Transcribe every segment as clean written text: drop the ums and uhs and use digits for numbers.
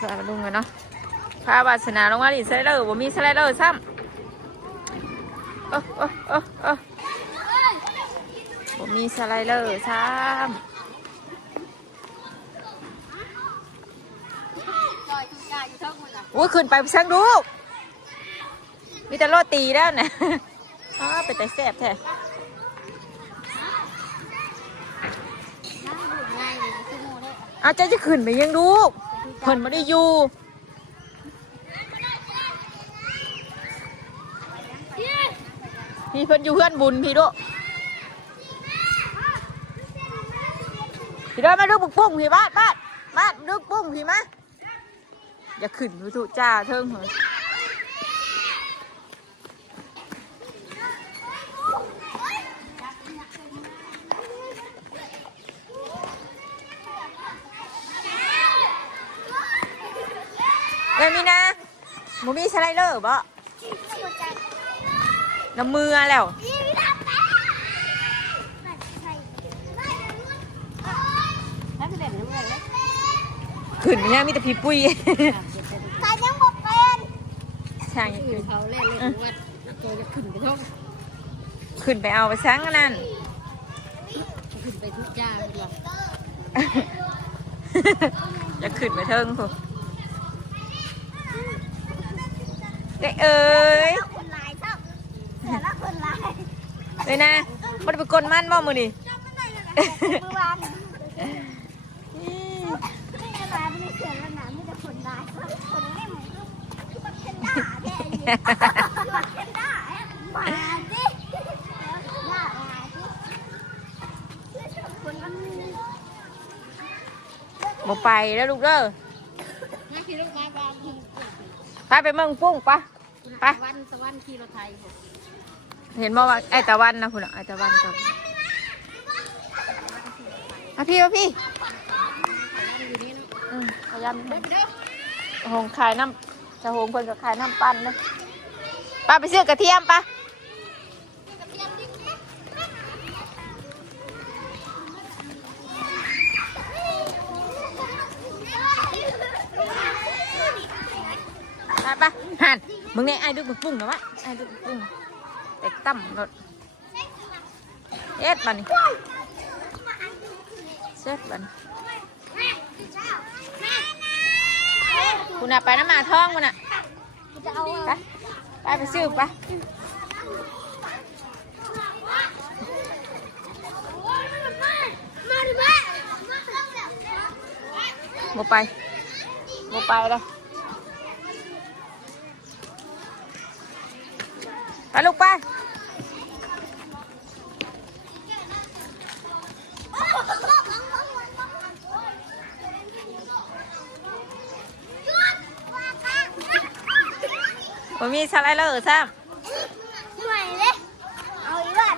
ฝาลุงกันเนาะพาวาสนาลงมาดิสไลเดอร์บ่มีสไลเดอร์ซ้ำบ่มีสไลเดอร์ซ้ำอุ้ยขึ้นไปช่างดูมีแต่โรตีแล้วนะเป็นแต่แซ่บแท้อาจจะขึ้นไปยังดูเพิ่นไม่ได้อยู่พี่เพิ่นอยู่เพื่อนบุญพี่ด้วยพี่ด้วยมาดูปุ้งปุ้งพี่บ้านดูปุ้งพี่มาอย่าขึ้นดูถูกจ้าเทิงเหรอเอ้ยมีนะมูมีสไลเดอร์บ่น้ำมือแล้วขึ้นเนี่ยมีแต่พี่ปุ้ยใครยังบอกเป็นช่างขึ้นเขาเล่นวัดแล้วตัวจะขึ้นไปท้องขึ้นไปเอาไปซังนั่นขึ้นไปทุกจ้าเลยหรออย่าขึ้นไปเทิงพวกเด็กเอ้ยคนลายชอบแต่ละคนลายเลยนะมันเป็นกลมันบ่มือนี่มือวานไม่ลายไม่ได้เขียนแล้วนะไม่ได้คนลายคนไม่เหมือนมันเป็นด่าแท้ยังมันเป็นด่ามาสิด่ามาสิคนมันบ่ไปแล้วลูกเด้อมาขี่รถมาบ้านพาไปเมืองปุ้งปะไปวันตะวันขี่รถไทยเห็นบ่ว่าไอ้ตะวันนะคุณไอ้ตะวันกับพี่พยายามหงขายน้ำจะหงเพิ่นก็ขายน้ำปั้นนะป้าไปซื้อกระเทียมปะไปหันมึงเนี่ยไอ้ดูบึกปุ้งนะวะไอ้ดูบึกปุ้งแต่ตั้มรถเอ็ดบันนี่เช็ดบันคุณน่ะไปน้ำมาท้องคุณน่ะไปซื้อไปโมไปเลยไปลูกไปผมมีสไลเดอร์ซ้ำหน่วยเลยเอาอีกบ้าน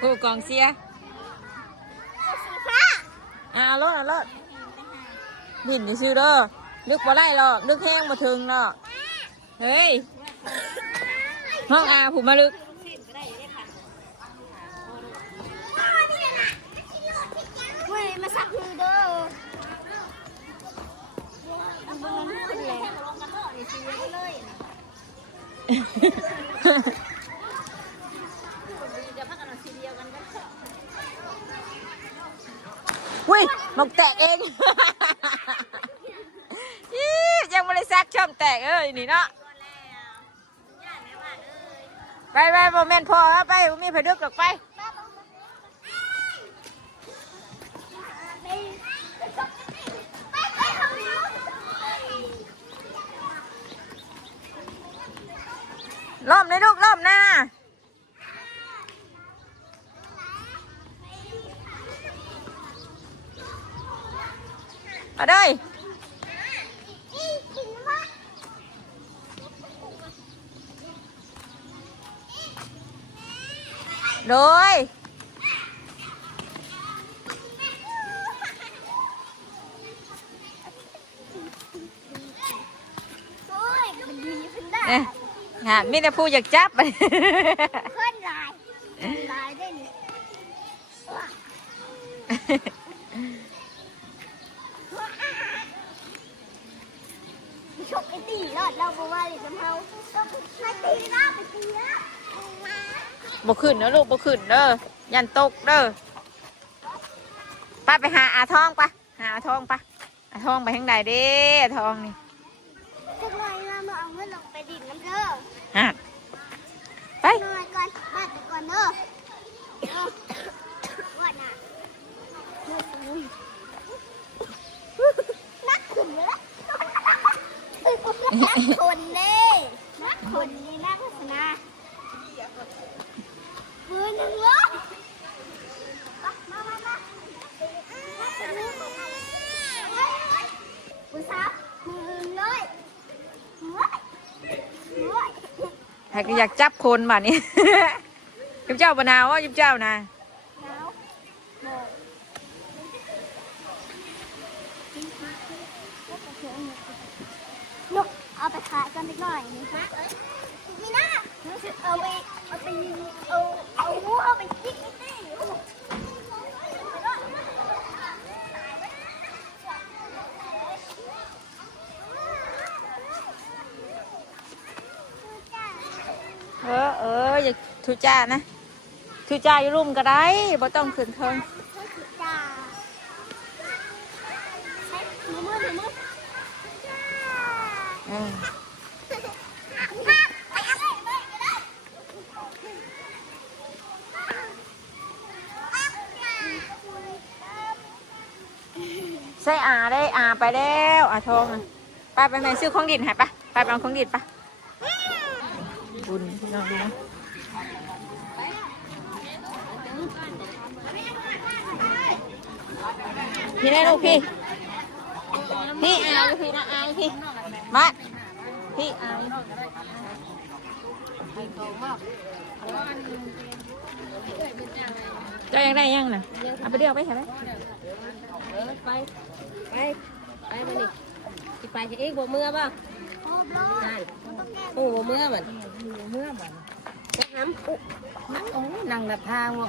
ผู้กองเชียร์รถดินอยู่ซื้อเด้อนึกบ่ได้หรอกนึกแห้งมาถึงหรอกเฮ้ยห้องผมมาลึกเฮ้ยมาสักมือเด้อบุญขึ้นเลยลงกันเถอะนี่ชีวิตเลยอุ้ยหมกแตกเองยังไม่ได้ซักช่องแตกนี่เนาะไปโมเมนต์พอไปมีผดึกหรอกไปล้อมเลยลูกล้อมหน้ามาด้วยโดยโอ้ยมันดี เนี่ยฮะมีแต่ผู้อยากจับ เพื่อนลายได้นี่ชกไอ้ตีรอดเราบอกว่าเลยจำเขาไม่ตีนะไปตีนะ บ่ขึ้นเด้อลูกบ่ขึ้นเด้อยันตกเด้อป้าไปหาอาทองปะหาอาทองปะอาทองไปทางใดเด้อาทองนี่ จักหน่อยเราเอาเงินลงไปดินน้ำเด้อ ฮะไป หน่อยก่อนบ้านก่อนเด้อว่าน่ะนักขึ้นเลยนักคนเลยนักคนนี่นักโฆษณามือหนึ่งเลยมาผู้สาวมือเลยหากอยากจับคนแบบนี้ ยิบเจ้าบนาวว่ายิบเจ้านะลูกเอาไปขายกันนิดหน่อยนี่ฮะมีหน้าเอาไปเอางูเอาไปจิกนี่อย่าทุจ้านะทุจ้าอยู่รุ่มก็ได้บ่ต้องขึ้นเทิงจ้าใช้มือใส่อาได้อาไปแล้วอาทองไปแม่ซื้อของดินหายปะไปเอาของดินปะบุญพี่น้องนะพี่ได้ลูกพี่อายพี่นะอายพี่มาพี่อายเจ้ายังได้ยังน่ะเอาไปเดียวไปใช่ไหมไปมานี่สิไปเองบ่เมื่อป่ะนั่นโอ้บ่เมื่อมันน้ำปุ๊นั่งนับทางว่ะ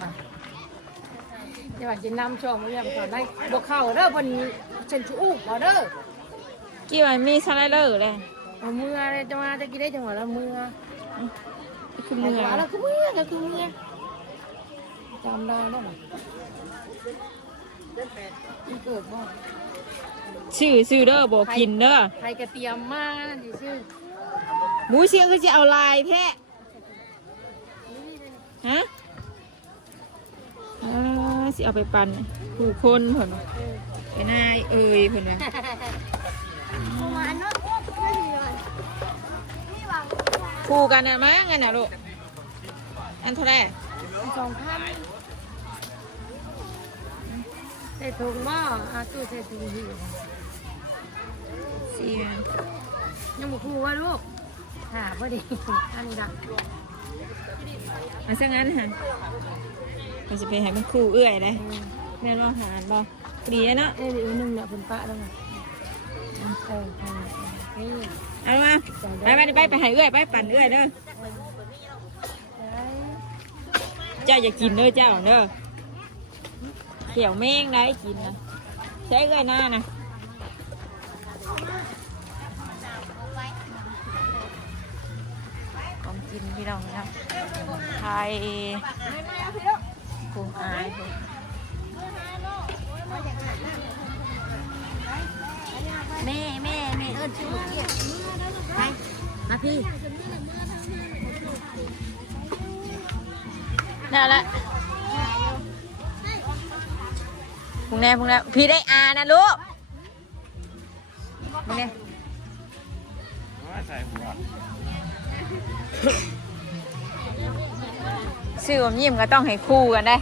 อย่าว่าจะนำชมเรื่องก่อนได้บ่เข้าเด้อเพิ่นเซ็นชูอู้บ่เด้อ กี่วันมีสไลเดอร์เลย บ่เมื่อเลยจะมาตะกี้ได้จังหวะละเมื่อ คือเมื่อ แล้วคือเมื่อจำได้แล้วมันเกิดบ่ ชื่อเด้อบอกกินเด้อ ใครก็เตรียมมาดิชื่อ หมูเชียก็จะเอาลายแท้ฮะสิเอาไปปั่นผู้คนเพิ่นไปนายเอ่ยเพิ่นว่าคู่กันน่ะมั้งงั้นน่ะลูกอันเท่าไหร่ 2,000ใส่ถุงหม้อตู้ใส่ถุงหิว 4 ยังบอกครูว่าลูกหาพอดีอันนี้ดัก เอาซะงั้นฮะเราจะไปให้มันคู่เอื้อยเลยแม่รอหารบ่ดีเนาะ เอ้ยอีกนึงเนี่ยเป็นปะแล้วไงเอามาไปให้เอื้อยไปปั่นเอื้อยเด้อเจ้าอย่ากินเด้อเจ้าเด้อเขียวแมงได้กินนะใช้เอื้อยหน้านะของกินพี่น้องนะไทยกุ้งอายแม่เอิ้นชื่อเกียรไปมาพี่ นั่นแหละพรุ่งนี้พี่ได้อานะลูกพรุ่งนี้ซื้อผมยิ้มก็ต้องให้คู่กันได้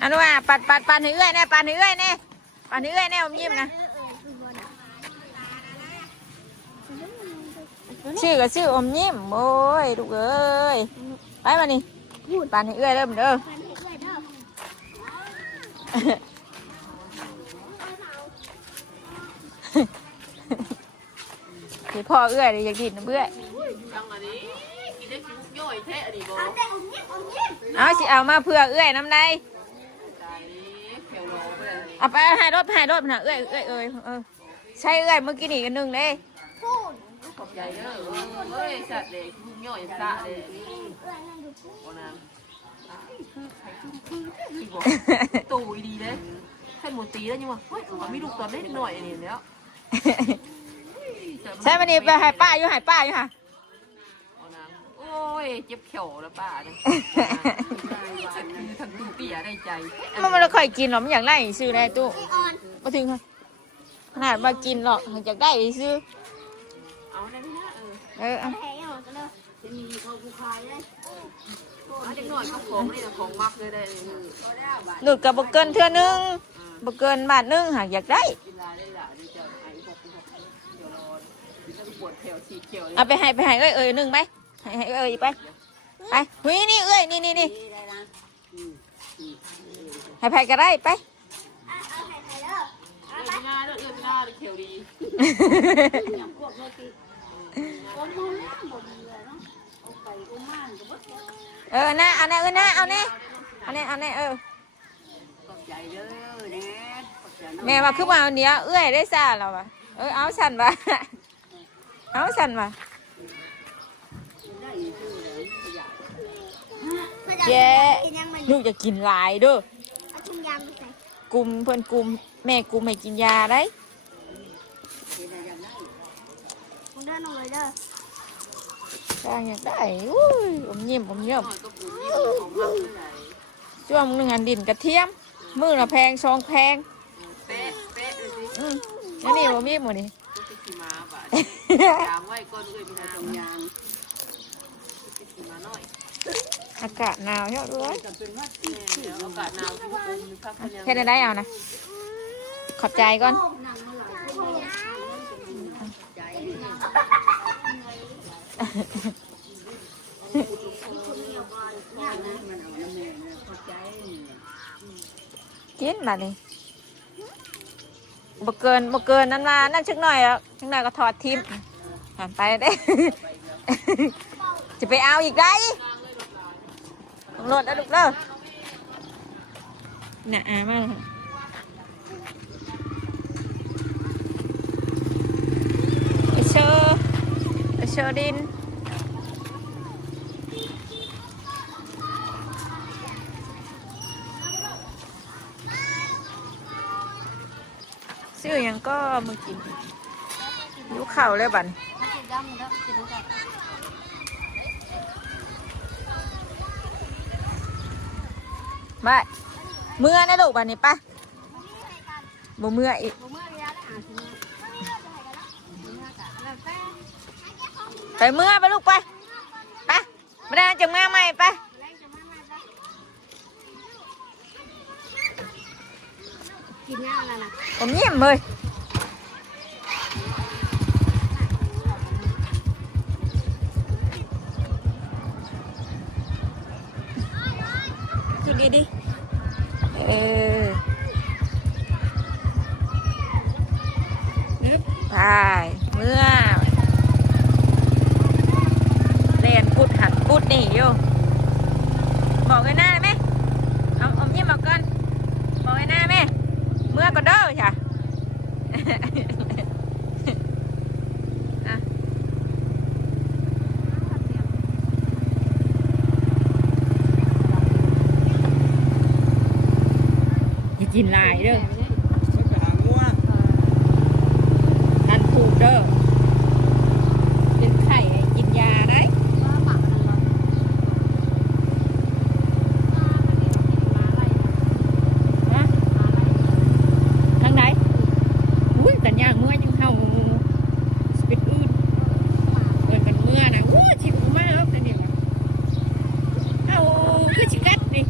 อันนู้นปัดให้เอื้อยแน่ปัดให้เอื้อยแน่ผมยิ้มนะชื่อก็ชื่ออมยิ้มโอ้ยลูกเอ้ยไปมานี่ปัดให้เอื้อยเริ่มเด้อ สิพ่อเอื้อยเลยอยากดินน้ำเอื้อย จังอันนี้กินได้กินย่อยแท้อันนี้บ่ เอาแต่อมยิ้มอมยิ้ม เอาสิเอามาเพื่อเอื้อยน้ำใด ตายนี้เขียวโลไปเลย เอาไปให้รถนะเอื้อยใช่เอื้อยเมื่อกี้นี่กันหนึ่งเลย พูด ขอบใจเด้อเฮ้ยสัตว์เด็กย่อยสะเลย เอื้อยนั่งดูพูด โอ้นางคือบอกตู่ดีเลยแค่หมดตีแล้วยังวะเฮ้ยมีลูกตอนเล็กหน่อยนี่แล้ว ใช่มันนี่ไปให้ป้าอยู่ค่ะ โอ้นางโอ้ยเจ็บเขียวแล้วป้าเนี่ยฉันคือทั้งตู้เปียได้ใจ มันไม่ได้ค่อยกินหรอกมันอยากได้ซื้อได้ตู้ ไอออน มาถึงค่ะขนาดมากินหรอกอยากได้ซื้อ เอาได้ไหมนะเออ แพ้ออกกันเลยจะมีเขาผู้ชายเลย เอาเด็กหน่อยก็ของนี่นะของมักเลยได้ หนุดกับบเกินเทื่อนึงบเกินบาทนึงหากอยากได้ กินลาได้ละได้จะไอ้บอกเดี๋ยวรอกินแล้วปวดแถวสีเขียวเลย เอาไปให้นึงไปให้ไปหุยนี่นี่ให้ก็ได้ไป เอาไข่ไข่เด้อ ง่ายแล้วง่ายเขียวดี ผมมองแล้วผมเลยเนาะเอาไปอุ้มม่านกับ เอาแน่เอาแน่ขอบใจเด้อเน็ตขอบใจน้อง แม่ว่าคือมาเนี้ยเอื้อยได้ซ่าแล้ววะเอาสั่นวะเจ๊ลูกจะกินหลายเด้อ เอาถุงยางไปใส่ กลุ่มเพื่อนกลุ่มแม่กลุ่มให้กินยาได้ ผมเดินลงเลยเด้อ สร้างอยากได้อุ้ยผมยิ้ม หน่อยก็ปุ่นนี่ของมักเลย ช่วงหนึ่งอันดินกระเทียมมือละแพงซองแพง เป๊ะเป๊ะเลยสิ แล้วนี่ผมมีหมดนี่ ก็จะขี่ม้าบ่ะยางไว้ก้อนเลยพี่นาตรงยางจะขี่ม้าหน่อย อากาศหนาวเยอะด้วย เดี๋ยวอากาศหนาวที่ปุ่นพักพยัง แค่นั้นได้เอานะขอบใจก่อน กินมาเลยบ่เกินนั่นมานั่นชักหน่อยแล้วชักหน่อยก็ถอดทิมผ่านไปได้ จะไปเอาอีกได้ลงรถแล้วลูกเด้อหนามากเลยไปเชอดินซื้อยังก็มากินยุเข่าเลยบันมาเมื่อนะลูกบันนี้ปะบ่เมื่ออีกไปเมื่อไปลูกไปมาได้จังมาใหม่ไป กินยาอะไรล่ะ ผมเยี่ยมเลยกินดีไปเมื่อเรียนพูดหัดพูดนี่อยู่บอกไว้หน้าไหมเอาเยี่ยมบอกก่อนบอกไว้หน้าไหมเมื่อก็เด้อจ้ะ อย่ากินลายเด้อทันผูกเด้อเป็นไข่กินยาได้ทางไหนอุ้ยกันยางเมื่อยังเท่าสปิดอื่นเปิดกันเมื่อนะอู้ชิบมากครับเดี๋ยวเอาคือชิกัดนี่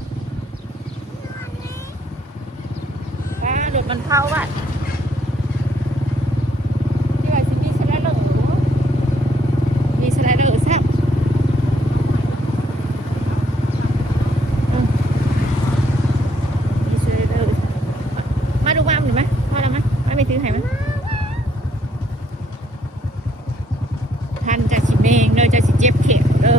เด็กมันเท่าว่ะที่ว่าจะมีสไลเดอร์มีสไลเดอร์ซะมีสไลเดอร์มาดูบ้านหน่อยไหมพ่อเราไหมไม่ถือให้ไหม อ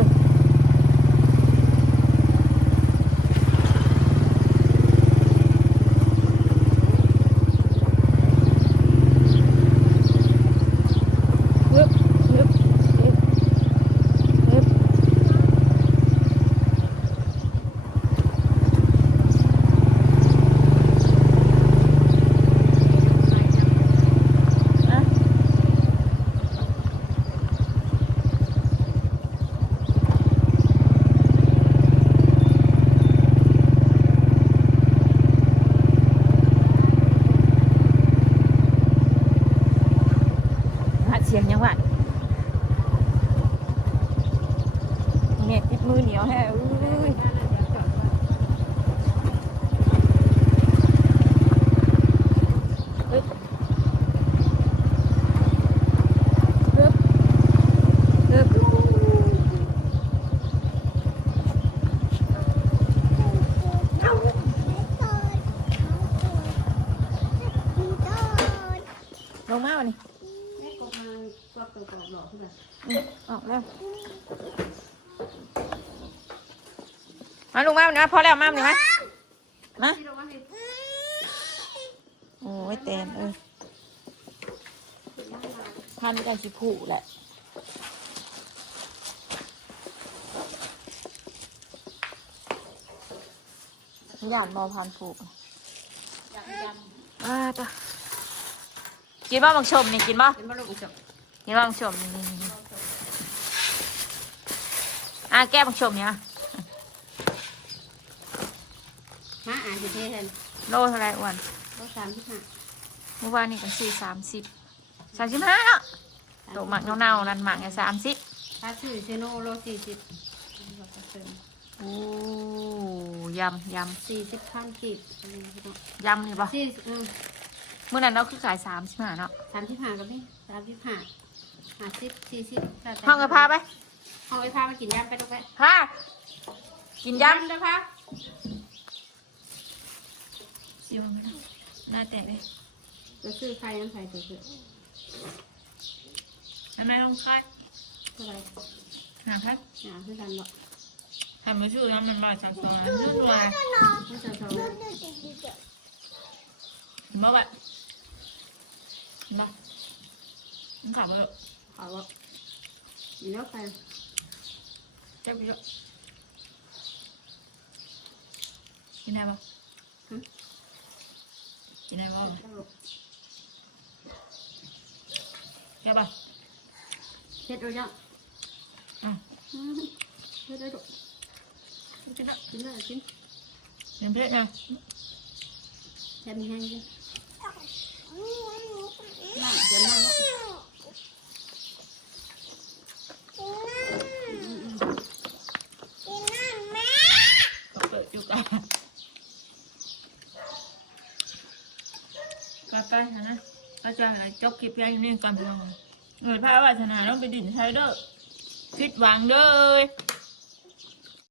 ฮึบฮึบฮึบฮึบอ่ะหัดเสียงยังหวะเน็ตติดมือเหนียวแฮ่อุ้ยฮึบฮึบฮึบ ลงมาวันนี้ แม่กบมาก็ตัวกรอบหล่อขึ้นมา ออกแล้วมาลงมาวันนี้พอแล้วมาวันนี้ไหมมา ที่เราว่าให้ โอ้ยเตนพันกันสิผูแหละหยาดมอพันผูกปะกินบ้าบังชมนี่กินบ้า เป็นมะลุกจบ กินบ้าบังชมนี่แก้บังชมเนี่ย มาอ่านสิเทน โลเท่าไรอ้วน รถ35 เมื่อวานนี่กัน35เนาะตัวหมักเน่าๆนั่นหมักเนี่ย30 ถ้าซื้อเซโนโล40 โอ้ย40พันกีบ นี่ปะ เมื่อนั้นเราคือขาย35เนาะ 35กับนี่35 50 40 ห้องกระพาไป ห้องไอ้พามากินย่ำไปตรงไป พากินยำ เลยพา ซิวไม่ได้หน้าแตกเลย จะซื้อใครน้ำใส่ตัวซื้อ ทำไมลงคัด เท่าไหร่ หาคัด คือกันหรอก ทำมาชื่อน้ำมันบ่อยสังสารนั่นเลย ไม่จะเท่า เมื่อไหร่นะมันขับมา ขอว่ามีนกไป เจ็บเยอะกินได้ปะกินได้ปะแค่ปะ เช็ดดูจ้ะเช็ดได้ดู กินได้ กินได้กิน ยังเพชรนะ แค่มีแห้งกินนั่งเดี๋ยวนั่ง ก็เปิดจุกอ่ะก็ใกล้ๆนะก็จะจบคลิปยังนี่ก่อนไปลงเงินพระวาสนาต้องไปดิ่นใช้เด้อผิดหวังเด้อ